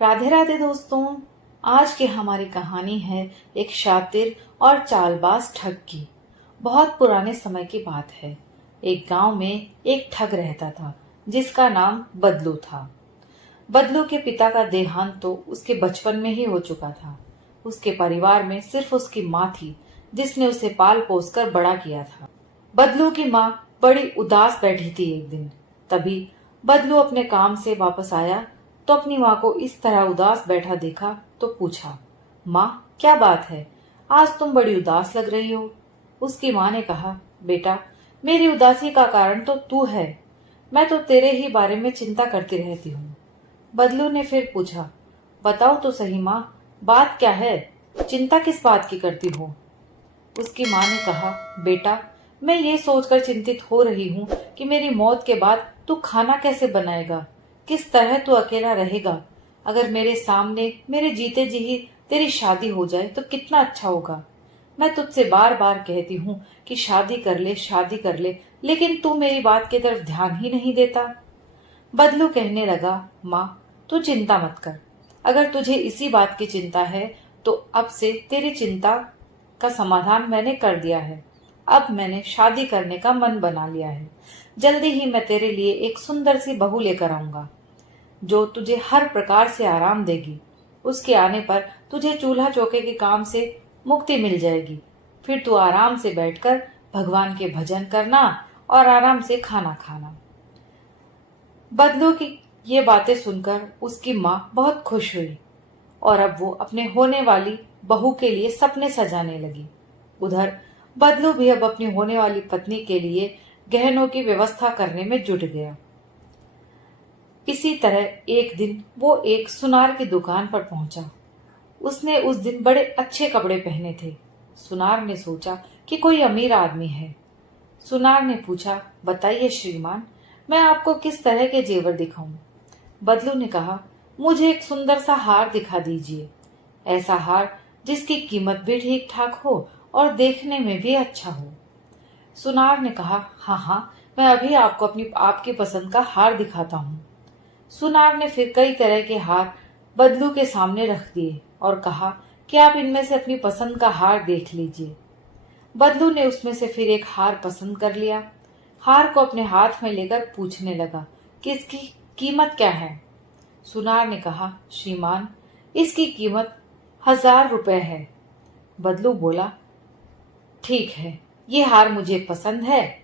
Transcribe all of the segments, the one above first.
राधे राधे दोस्तों। आज की हमारी कहानी है एक शातिर और चालबाज ठग की। बहुत पुराने समय की बात है। एक गांव में एक ठग रहता था जिसका नाम बदलू था। बदलू के पिता का देहांत तो उसके बचपन में ही हो चुका था। उसके परिवार में सिर्फ उसकी माँ थी जिसने उसे पाल पोस कर बड़ा किया था। बदलू की माँ बड़ी उदास बैठी थी एक दिन। तभी बदलू अपने काम से वापस आया तो अपनी माँ को इस तरह उदास बैठा देखा तो पूछा, माँ क्या बात है, आज तुम बड़ी उदास लग रही हो। उसकी माँ ने कहा, बेटा मेरी उदासी का कारण तो तू है। मैं तो तेरे ही बारे में चिंता करती रहती हूँ। बदलू ने फिर पूछा, बताओ तो सही माँ, बात क्या है, चिंता किस बात की करती हो। उसकी माँ ने कहा, बेटा मैं ये सोचकर चिंतित हो रही हूँ कि मेरी मौत के बाद तू खाना कैसे बनाएगा, किस तरह तू अकेला रहेगा। अगर मेरे सामने मेरे जीते जी ही तेरी शादी हो जाए तो कितना अच्छा होगा। मैं तुझसे बार बार कहती हूँ कि शादी कर ले शादी कर ले, लेकिन तू मेरी बात की तरफ ध्यान ही नहीं देता। बदलू कहने लगा, माँ तू चिंता मत कर। अगर तुझे इसी बात की चिंता है तो अब से तेरी चिंता का समाधान मैंने कर दिया है। अब मैंने शादी करने का मन बना लिया है। जल्दी ही मैं तेरे लिए एक सुंदर सी बहू लेकर आऊंगा जो तुझे हर प्रकार से आराम देगी। उसके आने पर तुझे चूल्हा चौके के काम से मुक्ति मिल जाएगी। फिर तू आराम से बैठकर भगवान के भजन करना और आराम से खाना खाना। बदलू की ये बातें सुनकर उसकी माँ बहुत खुश हुई और अब वो अपने होने वाली बहू के लिए सपने सजाने लगी। उधर बदलू भी अब अपनी होने वाली पत्नी के लिए गहनों की व्यवस्था करने में जुट गया। इसी तरह एक दिन वो एक सुनार की दुकान पर पहुंचा। उसने उस दिन बड़े अच्छे कपड़े पहने थे। सुनार ने सोचा कि कोई अमीर आदमी है। सुनार ने पूछा, बताइए श्रीमान, मैं आपको किस तरह के जेवर दिखाऊं। बदलू ने कहा, मुझे एक सुंदर सा हार दिखा दीजिए। ऐसा हार जिसकी कीमत भी ठीक ठाक हो और देखने में भी अच्छा हो। सुनार ने कहा, हाँ हाँ, मैं अभी आपको आपकी पसंद का हार दिखाता हूँ। सुनार ने फिर कई तरह के हार बदलू के सामने रख दिए और कहा कि आप इनमें से अपनी पसंद का हार देख लीजिए। बदलू ने उसमें से फिर एक हार पसंद कर लिया। हार को अपने हाथ में लेकर पूछने लगा कि इसकी कीमत क्या है। सुनार ने कहा, श्रीमान इसकी कीमत 1000 रुपए है। बदलू बोला, ठीक है, ये हार मुझे पसंद है,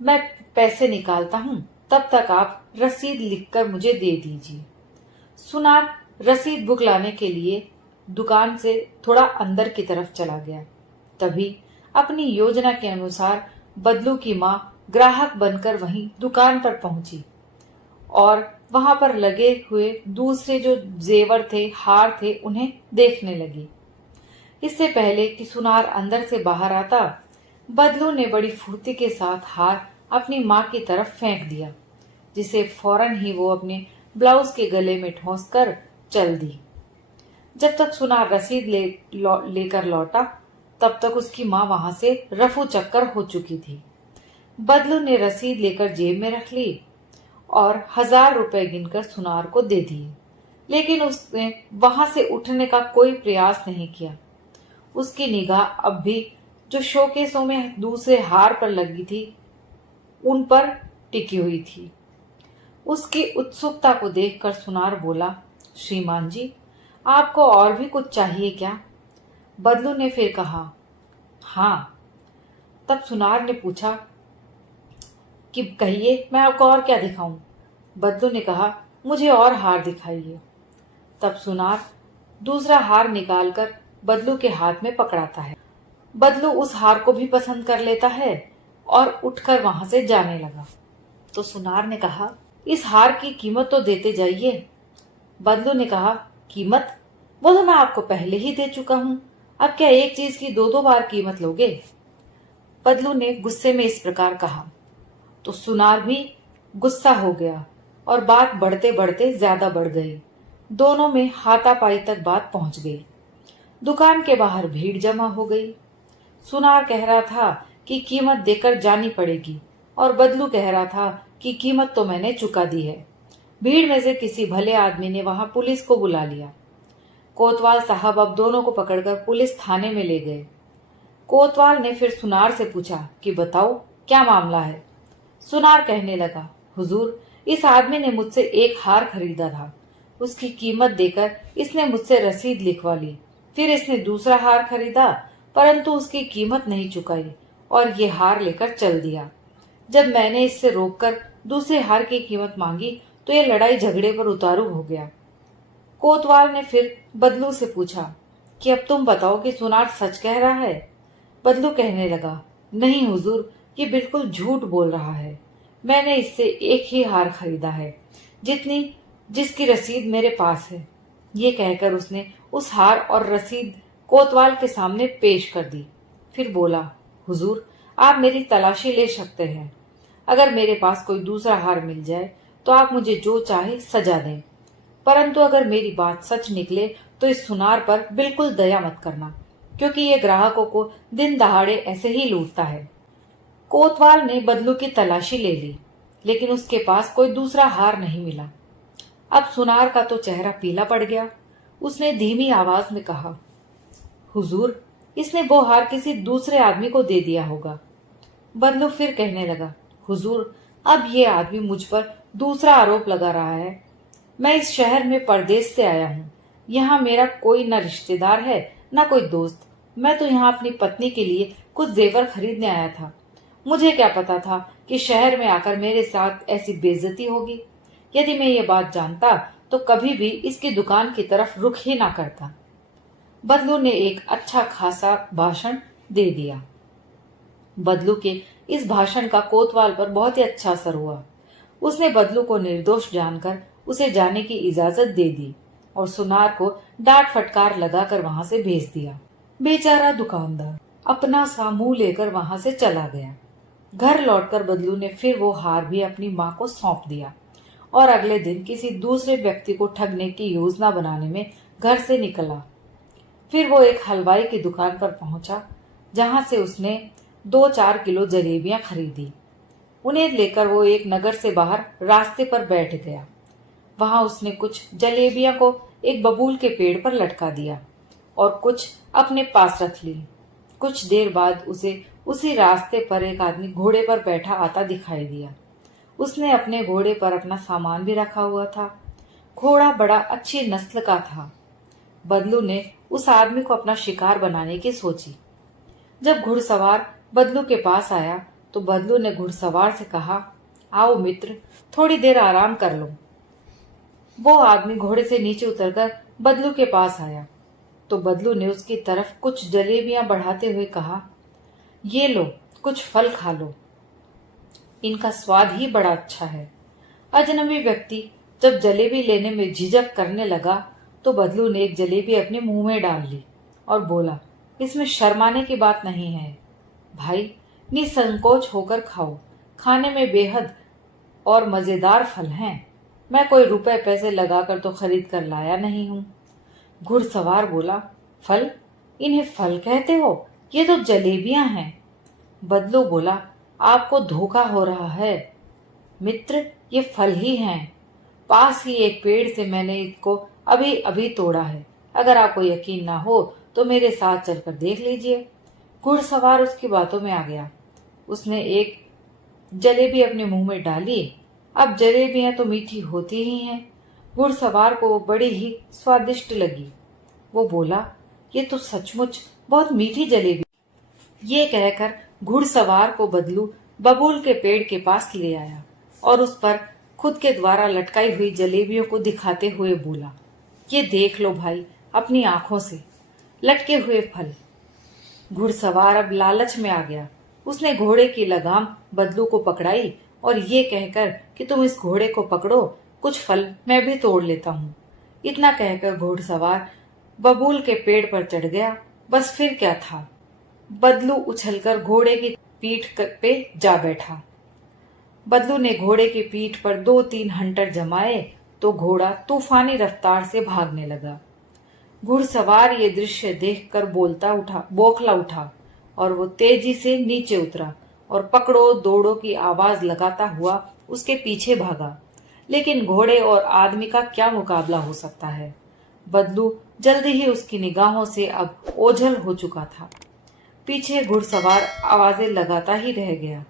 मैं पैसे निकालता हूँ, तब तक आप रसीद लिखकर मुझे दे दीजिए। सुनार रसीद बुक लाने के लिए दुकान से थोड़ा अंदर की तरफ चला गया। तभी अपनी योजना के अनुसार बदलू की माँ ग्राहक बनकर वहीं दुकान पर पहुंची और वहां पर लगे हुए दूसरे जो जेवर थे, हार थे, उन्हें देखने लगी। इससे पहले कि सुनार अंदर से बाहर आता, बदलू ने बड़ी फुर्ती के साथ हार अपनी माँ की तरफ फेंक दिया, जिसे फौरन ही वो अपने ब्लाउज के गले में ठोंस कर चल दी। जब तक सुनार रसीद लेकर लौटा, तब तक उसकी माँ वहां से रफू चक्कर हो चुकी थी। बदलू ने रसीद लेकर जेब में रख ली और 1000 रुपए गिनकर सुनार को दे दिए, लेकिन उसने वहां से उठने का कोई प्रयास नहीं किया। उसकी निगाह अब भी जो शोकेसों में दूसरे हार पर लगी थी उन पर टिकी हुई थी। उसकी उत्सुकता को देखकर सुनार बोला, श्रीमान जी, आपको और भी कुछ चाहिए क्या। बदलू ने फिर कहा, हाँ। तब सुनार ने पूछा कि कहिए, मैं आपको और क्या दिखाऊं। बदलू ने कहा, मुझे और हार दिखाइए। तब सुनार दूसरा हार निकालकर बदलू के हाथ में पकड़ाता है। बदलू उस हार को भी पसंद कर लेता है और उठकर वहां से जाने लगा। तो सुनार ने कहा, इस हार की कीमत तो देते जाइए। बदलू ने कहा, कीमत? वो तो मैं आपको पहले ही दे चुका हूँ, अब क्या एक चीज की दो दो बार कीमत लोगे। बदलू ने गुस्से में इस प्रकार कहा। तो सुनार भी गुस्सा हो गया और बात बढ़ते बढ़ते ज्यादा बढ़ गई। दोनों में हाथापाई तक बात पहुंच गई। दुकान के बाहर भीड़ जमा हो गई। सुनार कह रहा था कि कीमत देकर जानी पड़ेगी और बदलू कह रहा था कि कीमत तो मैंने चुका दी है। भीड़ में से किसी भले आदमी ने वहां पुलिस को बुला लिया। कोतवाल साहब अब दोनों को पकड़कर पुलिस थाने में ले गए। कोतवाल ने फिर सुनार से पूछा कि बताओ क्या मामला है। सुनार कहने लगा, हुजूर, इस आदमी ने मुझसे एक हार खरीदा था। उसकी कीमत देकर इसने मुझसे रसीद लिखवा ली। फिर इसने दूसरा हार खरीदा, परंतु उसकी कीमत नहीं चुकाई और ये हार लेकर चल दिया। जब मैंने इससे रोककर दूसरे हार की कीमत मांगी तो ये लड़ाई झगड़े पर उतारू हो गया। कोतवाल ने फिर बदलू से पूछा कि अब तुम बताओ कि सुनार सच कह रहा है। बदलू कहने लगा, नहीं हुजूर, ये बिल्कुल झूठ बोल रहा है। मैंने इससे एक ही हार खरीदा है, जिसकी रसीद मेरे पास है। ये कहकर उसने उस हार और रसीद कोतवाल के सामने पेश कर दी। फिर बोला, हुजूर, आप मेरी तलाशी ले सकते हैं। अगर मेरे पास कोई दूसरा हार मिल जाए तो आप मुझे जो चाहे सजा दें, परंतु अगर मेरी बात सच निकले तो इस सुनार पर बिल्कुल दया मत करना, क्योंकि ये ग्राहकों को दिन दहाड़े ऐसे ही लूटता है। कोतवाल ने बदलू की तलाशी ले ली, लेकिन उसके पास कोई दूसरा हार नहीं मिला। अब सुनार का तो चेहरा पीला पड़ गया। उसने धीमी आवाज में कहा, हुजूर, इसने वो हार किसी दूसरे आदमी को दे दिया होगा। बदलू फिर कहने लगा, हुजूर, अब ये आदमी मुझ पर दूसरा आरोप लगा रहा है। मैं इस शहर में परदेश से आया हूँ। यहाँ मेरा कोई न रिश्तेदार है न कोई दोस्त। मैं तो यहाँ अपनी पत्नी के लिए कुछ जेवर खरीदने आया था। मुझे क्या पता था कि शहर में आकर मेरे साथ ऐसी बेइज्जती होगी। यदि मैं ये बात जानता तो कभी भी इसकी दुकान की तरफ रुख ही ना करता। बदलू ने एक अच्छा खासा भाषण दे दिया। बदलू के इस भाषण का कोतवाल पर बहुत ही अच्छा असर हुआ। उसने बदलू को निर्दोष जानकर उसे जाने की इजाजत दे दी और सुनार को डांट फटकार लगाकर वहां से भेज दिया। बेचारा दुकानदार अपना सा मुंह लेकर वहां से चला गया। घर लौटकर बदलू ने फिर वो हार भी अपनी मां को सौंप दिया और अगले दिन किसी दूसरे व्यक्ति को ठगने की योजना बनाने में घर से निकला। फिर वो एक हलवाई की दुकान पर पहुंचा, जहां से उसने 2-4 किलो जलेबियां खरीदी। उन्हें लेकर वो एक नगर से बाहर रास्ते पर बैठ गया। वहां उसने कुछ जलेबियां को एक बबूल के पेड़ पर लटका दिया और कुछ अपने पास रख ली। कुछ देर बाद उसे उसी रास्ते पर एक आदमी घोड़े पर बैठा आता दिखाई दिया। उसने अपने घोड़े पर अपना सामान भी रखा हुआ था। घोड़ा बड़ा अच्छी नस्ल का था। बदलू ने उस आदमी को अपना शिकार बनाने की सोची। जब घुड़सवार बदलू के पास आया तो बदलू ने घुड़सवार से कहा, आओ मित्र, थोड़ी देर आराम कर लो। वो आदमी घोड़े से नीचे उतरकर बदलू के पास आया तो बदलू ने उसकी तरफ कुछ जलेबियां बढ़ाते हुए कहा, ये लो, कुछ फल खा लो, इनका स्वाद ही बड़ा अच्छा है। अजनबी व्यक्ति जब जलेबी लेने में झिझक करने लगा तो बदलू ने एक जलेबी अपने मुंह में डाल ली और बोला, इसमें शर्माने की बात नहीं है भाई, निसंकोच होकर खाओ। खाने में बेहद और मजेदार फल हैं। मैं कोई रुपए पैसे लगाकर तो खरीद कर लाया नहीं हूँ। घुड़सवार बोला, फल? इन्हें फल कहते हो? ये तो जलेबियां हैं। बदलू बोला, आपको धोखा हो रहा है मित्र, ये फल ही हैं। पास ही एक पेड़ से मैंने इसको अभी अभी तोड़ा है। अगर आपको यकीन ना हो तो मेरे साथ चलकर देख लीजिए। घुड़सवार उसकी बातों में आ गया। उसने एक जलेबी अपने मुंह में डाली। अब जलेबियां तो मीठी होती ही हैं। घुड़सवार को वो बड़ी ही स्वादिष्ट लगी। वो बोला, ये तो सचमुच बहुत मीठी जलेबी। ये कहकर घुड़सवार को बदलू बबूल के पेड़ के पास ले आया और उस पर खुद के द्वारा लटकाई हुई जलेबियों को दिखाते हुए बोला, ये देख लो भाई, अपनी आंखों से लटके हुए फल। घुड़सवार अब लालच में आ गया। उसने घोड़े की लगाम बदलू को पकड़ाई और ये कहकर कि तुम इस घोड़े को पकड़ो, कुछ फल मैं भी तोड़ लेता हूँ। इतना कहकर घुड़सवार बबूल के पेड़ पर चढ़ गया। बस फिर क्या था, बदलू उछलकर घोड़े की पीठ पे जा बैठा। बदलू ने घोड़े की पीठ पर 2-3 हंटर जमाए तो घोड़ा तूफानी रफ्तार से भागने लगा। घुड़सवार ये दृश्य देखकर बौखला उठा और वो तेजी से नीचे उतरा और पकड़ो दौड़ो की आवाज लगाता हुआ उसके पीछे भागा। लेकिन घोड़े और आदमी का क्या मुकाबला हो सकता है। बदलू जल्दी ही उसकी निगाहों से अब ओझल हो चुका था। पीछे घुड़सवार आवाजें लगाता ही रह गया।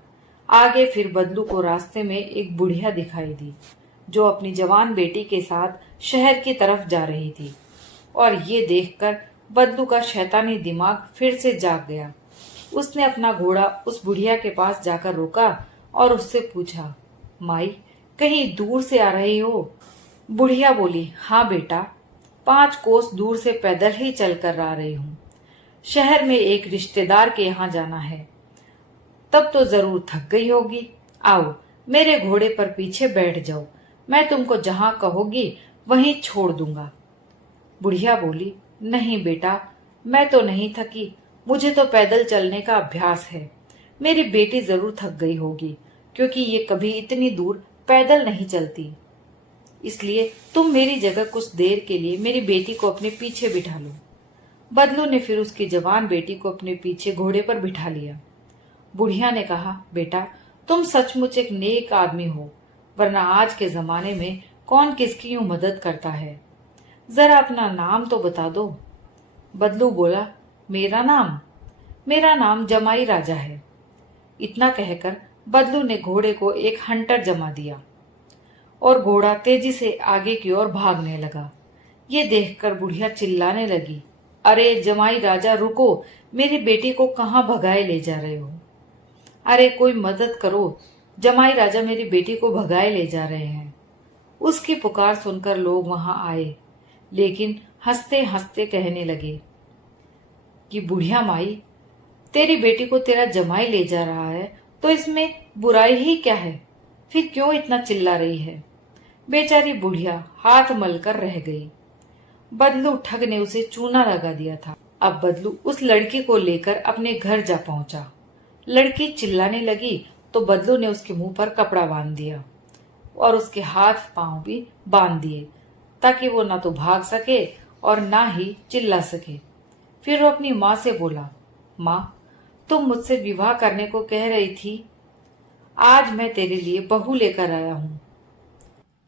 आगे फिर बदलू को रास्ते में एक बुढ़िया दिखाई दी, जो अपनी जवान बेटी के साथ शहर की तरफ जा रही थी। और ये देखकर बदलू का शैतानी दिमाग फिर से जाग गया। उसने अपना घोड़ा उस बुढ़िया के पास जाकर रोका और उससे पूछा, माई, कहीं दूर से आ रही हो? बुढ़िया बोली, हाँ बेटा, 5 कोस दूर से पैदल ही चल कर आ रही हूँ। शहर में एक रिश्तेदार के यहाँ जाना है। तब तो जरूर थक गई होगी। आओ, मेरे घोड़े पर पीछे बैठ जाओ, मैं तुमको जहां कहोगी वहीं छोड़ दूंगा। बुढ़िया बोली, नहीं बेटा, मैं तो नहीं थकी, मुझे तो पैदल चलने का अभ्यास है। मेरी बेटी जरूर थक गई होगी, क्योंकि ये कभी इतनी दूर पैदल नहीं चलती। इसलिए तुम मेरी जगह कुछ देर के लिए मेरी बेटी को अपने पीछे बिठा लो। बदलू ने फिर उसकी जवान बेटी को अपने पीछे घोड़े पर बिठा लिया। बुढ़िया ने कहा, बेटा, तुम सचमुच एक नेक आदमी हो, वरना आज के जमाने में कौन किसकी यूं मदद करता है। जरा अपना नाम तो बता दो। बदलू बोला, मेरा नाम जमाई राजा है। इतना कहकर बदलू ने घोड़े को एक हंटर जमा दिया और घोड़ा तेजी से आगे की ओर भागने लगा। ये देखकर बुढ़िया चिल्लाने लगी, अरे जमाई राजा रुको, मेरी बेटी को कहाँ भगाए ले जा रहे हो? अरे कोई मदद करो, जमाई राजा मेरी बेटी को भगाए ले जा रहे हैं। उसकी पुकार सुनकर लोग वहां आए, लेकिन हंसते हंसते कहने लगे कि बुढ़िया माई, तेरी बेटी को तेरा जमाई ले जा रहा है तो इसमें बुराई ही क्या है? फिर क्यों इतना चिल्ला रही है? बेचारी बुढ़िया हाथ मलकर रह गई। बदलू ठग ने उसे चूना लगा दिया था। अब बदलू उस लड़की को लेकर अपने घर जा पहुंचा। लड़की चिल्लाने लगी तो बदलू ने उसके मुंह पर कपड़ा बांध दिया और उसके हाथ पांव भी बांध दिए, ताकि वो ना तो भाग सके और ना ही चिल्ला सके। फिर वो अपनी माँ से बोला, माँ, तुम मुझसे विवाह करने को कह रही थी, आज मैं तेरे लिए बहू लेकर आया हूँ।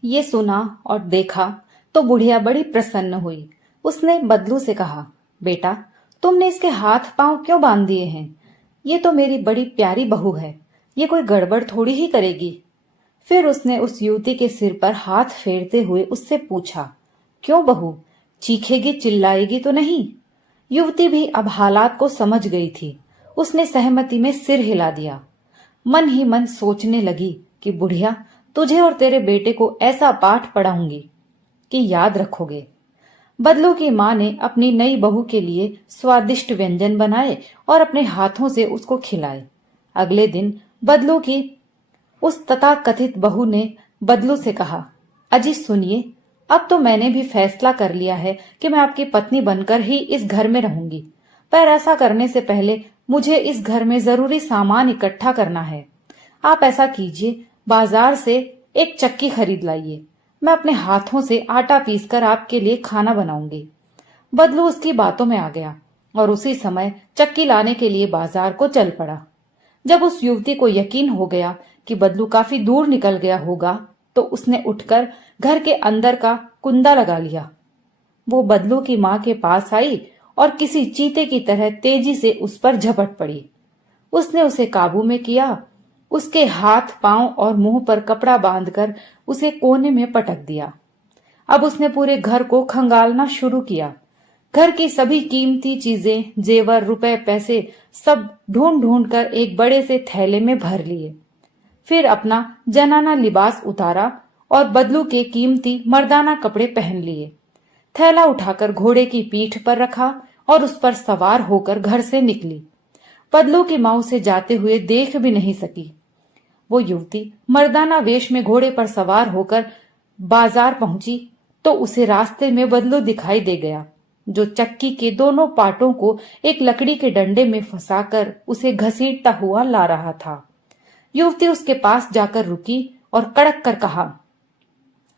ये सुना और देखा तो बुढ़िया बड़ी प्रसन्न हुई। उसने बदलू से कहा, बेटा, तुमने इसके हाथ पांव क्यों बांध दिए हैं? ये तो मेरी बड़ी प्यारी बहू है, ये कोई गड़बड़ थोड़ी ही करेगी। फिर उसने उस युवती के सिर पर हाथ फेरते हुए उससे पूछा, क्यों बहू, चीखेगी चिल्लाएगी तो नहीं? युवती भी अब हालात को समझ गई थी। उसने सहमति में सिर हिला दिया। मन ही मन सोचने लगी कि बुढ़िया, तुझे और तेरे बेटे को ऐसा पाठ पढ़ाऊंगी कि याद रखोगे। बदलू की माँ ने अपनी नई बहू के लिए स्वादिष्ट व्यंजन बनाए और अपने हाथों से उसको खिलाए। अगले दिन बदलू की उस तथाकथित बहू ने बदलू से कहा, अजी सुनिए, अब तो मैंने भी फैसला कर लिया है कि मैं आपकी पत्नी बनकर ही इस घर में रहूंगी। पर ऐसा करने से पहले मुझे इस घर में जरूरी सामान इकट्ठा करना है। आप ऐसा कीजिए, बाजार से एक चक्की खरीद लाइए, मैं अपने हाथों से आटा पीसकर आपके लिए खाना बनाऊंगी। बदलू उसकी बातों में आ गया और उसी समय चक्की लाने के लिए बाजार को चल पड़ा। जब उस युवती को यकीन हो गया कि बदलू काफी दूर निकल गया होगा, तो उसने उठकर घर के अंदर का कुंदा लगा लिया। वो बदलू की माँ के पास आई और किसी चीते की तरह तेजी से उस पर झपट पड़ी। उसने उसे काबू में किया, उसके हाथ पांव और मुंह पर कपड़ा बांधकर उसे कोने में पटक दिया। अब उसने पूरे घर को खंगालना शुरू किया। घर की सभी कीमती चीजें, जेवर, रुपए, पैसे सब ढूंढ ढूंढ कर एक बड़े से थैले में भर लिए। फिर अपना जनाना लिबास उतारा और बदलू के कीमती मर्दाना कपड़े पहन लिए। थैला उठाकर घोड़े की पीठ पर रखा और उस पर सवार होकर घर से निकली। बदलू की माँ उसे जाते हुए देख भी नहीं सकी। वो युवती मर्दाना वेश में घोड़े पर सवार होकर बाजार पहुंची तो उसे रास्ते में बदलू दिखाई दे गया, जो चक्की के दोनों पाटों को एक लकड़ी के डंडे में फंसाकर उसे घसीटता हुआ ला रहा था। युवती उसके पास जाकर रुकी और कड़क कर कहा,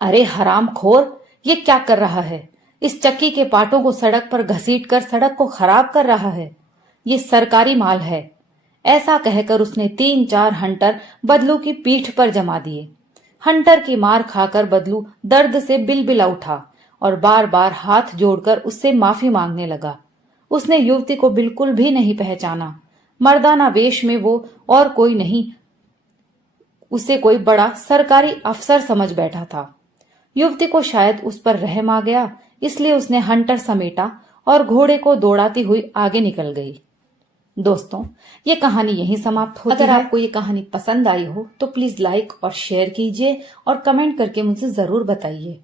अरे हरामखोर, ये क्या कर रहा है? इस चक्की के पाटों को सड़क पर घसीटकर सड़क को खराब कर रहा है। ये सरकारी माल है। ऐसा कहकर उसने 3-4 हंटर बदलू की पीठ पर जमा दिए। हंटर की मार खाकर बदलू दर्द से बिलबिला उठा और बार बार हाथ जोड़कर उससे माफी मांगने लगा। उसने युवती को बिल्कुल भी नहीं पहचाना। मर्दाना वेश में वो और कोई नहीं, उसे कोई बड़ा सरकारी अफसर समझ बैठा था। युवती को शायद उस पर रहम आ गया, इसलिए उसने हंटर समेटा और घोड़े को दौड़ाती हुई आगे निकल गई। दोस्तों, ये कहानी यहीं समाप्त होती है। अगर आपको ये कहानी पसंद आई हो तो प्लीज लाइक और शेयर कीजिए और कमेंट करके मुझे जरूर बताइए।